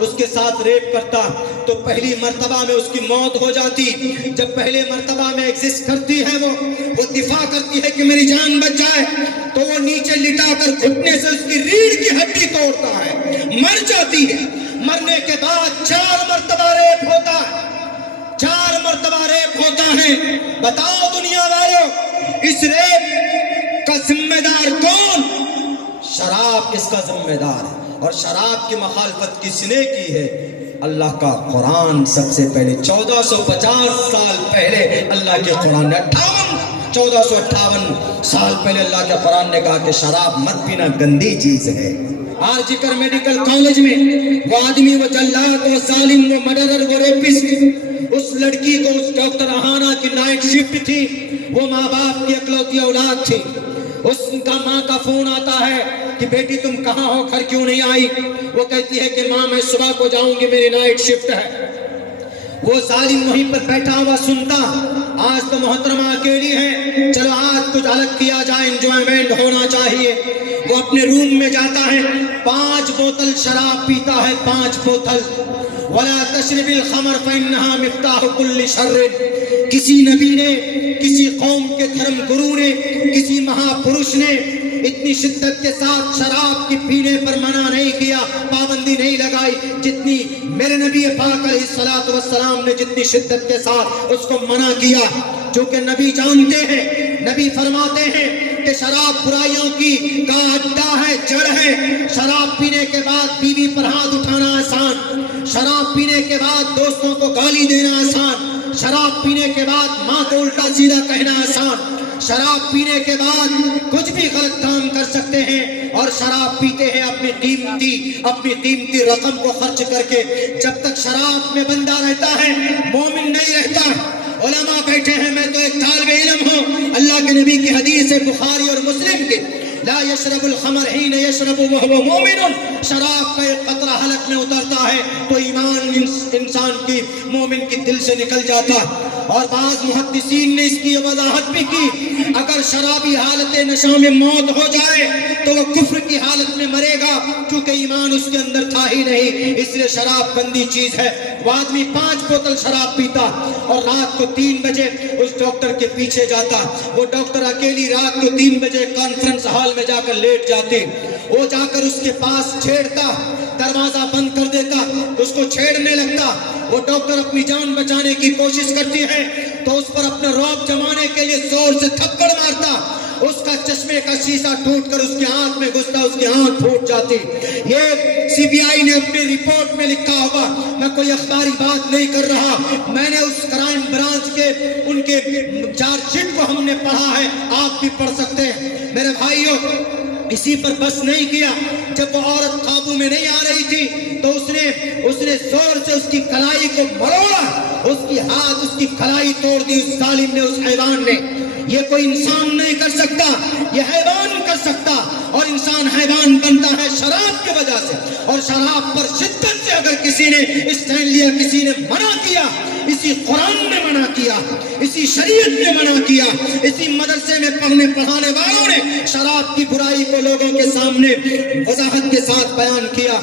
اس کے ساتھ ریپ کرتا تو پہلی مرتبہ میں اس کی موت ہو جاتی. جب پہلے مرتبہ میں ایگزسٹ کرتی ہے وہ دفاع کرتی ہے کہ میری جان بچ جائے, تو وہ نیچے لٹا کر گھٹنے سے اس کی ریڑھ کی ہڈی توڑتا ہے, مر جاتی ہے. مرنے کے بعد 4 مرتبہ ریپ ہوتا ہے, 4 مرتبہ ریپ ہوتا ہے. بتاؤ دنیا والوں, اس ریپ کا ذمہ دار کون؟ شراب اس کا ذمہ دار ہے. اور شراب کی مخالفت کس نے کی ہے؟ اللہ کا قرآن. سب سے پہلے 1450 سال پہلے اللہ کے قرآن نے 1458 سال پہلے اللہ کے قرآن نے کہا کہ شراب مت پینا, گندی چیز ہے. آج ذکر میڈیکل کالج میں وہ آدمی, وہ جلاد, وہ ظالم, وہ مرڈرر, وہ ریپسٹ, اس لڑکی کو, اس ڈاکٹر اہانا کی نائٹ شفٹ تھی, وہ ماں باپ کی اکلوتی اولاد تھی. اس کا ماں کا فون آتا ہے کہ بیٹی تم کہاں ہو, گھر کیوں نہیں آئی؟ وہ کہتی ہے کہ ماں میں صبح کو جاؤں گی, میری نائٹ شفٹ ہے. وہ ظالم وہیں پر بیٹھا ہوا سنتا, آج تو محترمہ اکیلی ہے, چلو آج کچھ الگ کیا جائے, انجوائمنٹ ہونا چاہیے. وہ اپنے روم میں جاتا ہے, 5 بوتل شراب پیتا ہے, 5 بوتل. وَلَا تَشْرِبِ الْخَمْرَ فَإِنَّهَا مِفْتَاحُ كُلِّ شَرٍ. کسی نبی نے, کسی قوم کے دھرم گرو نے, کسی مہا پرش نے اتنی شدت کے ساتھ شراب کی پینے پر منع نہیں کیا, پابندی نہیں لگائی جتنی میرے نبی پاک علیہ الصلوۃ والسلام نے جتنی شدت کے ساتھ اس کو منع کیا. چونکہ نبی جانتے ہیں, نبی فرماتے ہیں کہ شراب برائیوں کی کا اڈا ہے, جڑ ہے. شراب پینے کے بعد بیوی پر ہاتھ اٹھانا آسان, شراب پینے کے بعد دوستوں کو گالی دینا آسان, شراب پینے کے بعد ماں کو الٹا سیدھا کہنا آسان, شراب پینے کے بعد کچھ بھی غلط کام کر سکتے ہیں. اور شراب پیتے ہیں اپنی قیمتی رقم کو خرچ کر کے. جب تک شراب میں بندہ رہتا ہے مومن نہیں رہتا. علماء بیٹھے ہیں, میں تو ایک طالب علم ہوں. اللہ کے نبی کی حدیث ہے بخاری اور مسلم کی, لا یشرب الخمر حین یشرب وهو مومن. شراب کا ایک قطرہ حلق میں اترتا ہے تو ایمان انسان کی, مومن کی دل سے نکل جاتا. اور بعض محدثین نے اس کی وضاحت بھی کی, اگر شرابی حالت نشہ میں موت ہو جائے تو وہ کفر کی حالت میں مرے گا, کیونکہ ایمان اس کے اندر تھا ہی نہیں. اس لیے شراب گندی چیز ہے. وہ آدمی 5 بوتل شراب پیتا اور رات کو 3 بجے اس ڈاکٹر کے پیچھے جاتا. وہ ڈاکٹر اکیلی رات کو 3 بجے کانفرنس ہال میں جا کر لیٹ جاتی. وہ جا کر اس کے پاس چھیڑتا, دروازہ بند کر دیتا, اس کو چھیڑنے لگتا. وہ ڈاکٹر اپنی جان بچانے کی کوشش کرتی ہے تو اس پر اپنا رعب جمانے کے لیے زور سے تھپڑ مارتا. اس کا چشمے کا شیشہ ٹوٹ کر اس کی آنکھ میں گھستا, اس کی آنکھ پھوٹ جاتی. یہ سی بی آئی نے اپنی رپورٹ میں لکھا ہوگا, میں کوئی اخباری بات نہیں کر رہا, میں نے اس کرائم برانچ کے ان کے چارج شیٹ کو ہم نے پڑھا ہے, آپ بھی پڑھ سکتے ہیں. میرے بھائیوں, اسی پر بس نہیں کیا, جب وہ عورت قابو میں نہیں آ رہی تھی تو اس نے زور سے اس کی کلائی کو مروڑا, اس کی ہاتھ, اس کی کلائی توڑ دی اس ظالم نے, اس حیوان نے. یہ کوئی انسان نہیں کر سکتا, یہ حیوان کر سکتا. اور انسان حیوان بنتا ہے شراب کی وجہ سے. اور شراب پر شدت سے اگر کسی نے اسٹینڈ لیا, کسی نے منع کیا, اسی قرآن نے منع کیا, اسی شریعت نے منع کیا, اسی مدرسے میں پڑھانے والوں نے شراب کی برائی کو لوگوں کے سامنے وضاحت کے ساتھ بیان کیا.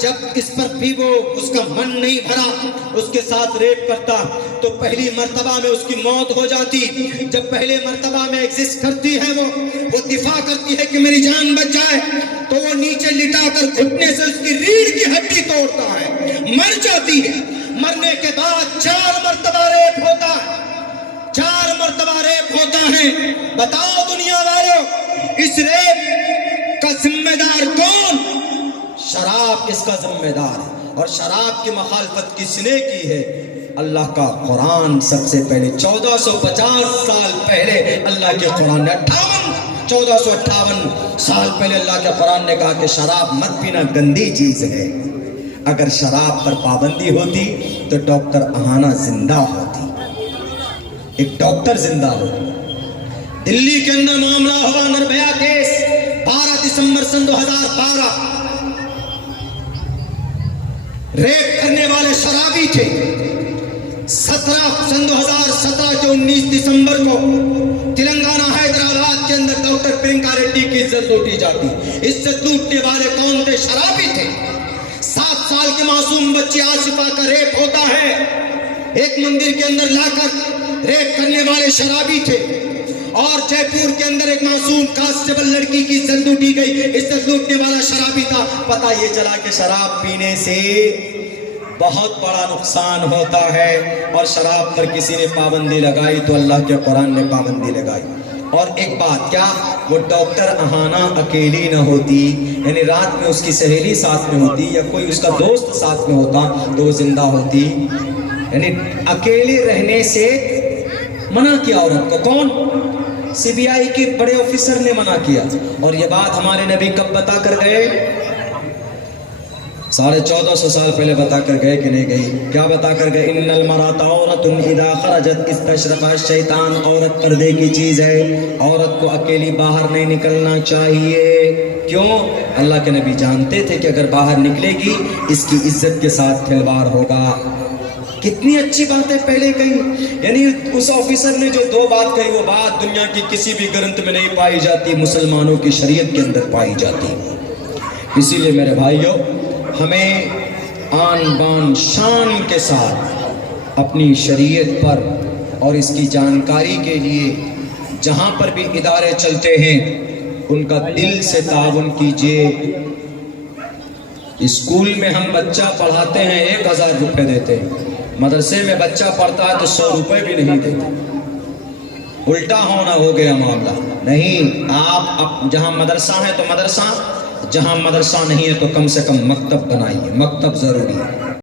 جب اس پر بھی وہ اس کا من نہیں بھرا, اس کے ساتھ ریپ کرتا تو پہلی مرتبہ میں اس کی موت ہو جاتی. جب پہلے مرتبہ میں ایگزسٹ کرتی ہے وہ دفاع کرتی ہے کہ میری جان بچ جائے, تو وہ نیچے لٹا کر گھٹنے سے اس کی ریڑھ کی ہڈی توڑتا ہے, مر جاتی ہے. مرنے کے بعد 4 مرتبہ ریپ ہوتا ہے, 4 مرتبہ ریپ ہوتا ہے. بتاؤ دنیا والوں, اس ریپ کا ذمہ دار کون؟ شراب اس کا ذمہ دار ہے. اور شراب کی مخالفت کس نے کی ہے؟ اللہ کا قرآن. سب سے پہلے 1450 سال پہلے اللہ کے قرآن نے 1458 سال پہلے اللہ کے قرآن نے کہا کہ شراب مت پینا, گندی چیز ہے. اگر شراب پر پابندی ہوتی تو ڈاکٹر اہانا زندہ ہوتی, ایک ڈاکٹر زندہ ہوتی. دلی کے اندر معاملہ ہوا نربھیا کیس, 12 دسمبر سن 2012. ریپ کرنے والے شرابی تھے. 2017 کے 19 دسمبر کو تلنگانہ حیدرآباد کے اندر ڈاکٹر پرینکا ریڈی کی عزت لوٹی جاتی. عزت لوٹنے والے کون تھے؟ شرابی تھے. 7 سال کے معصوم بچی آصفہ کا ریپ ہوتا ہے، ایک مندر کے اندر لا کر ریپ کرنے والے شرابی تھے، اور جے پور کے اندر ایک معصوم کانسٹیبل لڑکی کی عزت لوٹی گئی، عزت لوٹنے والا شرابی تھا۔ پتہ یہ چلا کہ شراب پینے سے بہت بڑا نقصان ہوتا ہے، اور شراب پر کسی نے پابندی لگائی تو اللہ کے قرآن نے پابندی لگائی۔ اور ایک بات کیا، وہ ڈاکٹر اہانا اکیلی نہ ہوتی، یعنی رات میں اس کی سہیلی ساتھ میں ہوتی یا کوئی اس کا دوست ساتھ میں ہوتا تو وہ زندہ ہوتی، یعنی اکیلے رہنے سے منع کیا عورت کو۔ کون؟ سی بی آئی کے بڑے آفیسر نے منع کیا، اور یہ بات ہمارے نبی کب بتا کر گئے؟ 1450 سال پہلے بتا کر گئے کہ نہیں گئی؟ کیا بتا کر گئے؟ ان المرأۃ عورۃ اذا خرجت استشرفها الشیطان، عورت پردے کی چیز ہے، عورت کو اکیلی باہر نہیں نکلنا چاہیے۔ کیوں؟ اللہ کے نبی جانتے تھے کہ اگر باہر نکلے گی اس کی عزت کے ساتھ کھلواڑ ہوگا۔ کتنی اچھی باتیں پہلے کہی، یعنی اس آفیسر نے جو 2 بات کہی، وہ بات دنیا کی کسی بھی گرنتھ میں نہیں پائی جاتی، مسلمانوں کی شریعت کے اندر پائی جاتی۔ اسی لیے میرے بھائیوں، ہمیں آن بان شان کے ساتھ اپنی شریعت پر اور اس کی جانکاری کے لیے جہاں پر بھی ادارے چلتے ہیں ان کا دل سے تعاون کیجیے۔ اسکول میں ہم بچہ پڑھاتے ہیں 1000 روپے دیتے ہیں، مدرسے میں بچہ پڑھتا ہے تو 100 روپے بھی نہیں دیتے۔ الٹا ہونا ہو گیا معاملہ۔ نہیں، آپ جہاں مدرسہ ہے تو مدرسہ، جہاں مدرسہ نہیں ہے تو کم سے کم مکتب بنائیے، مکتب ضروری ہے۔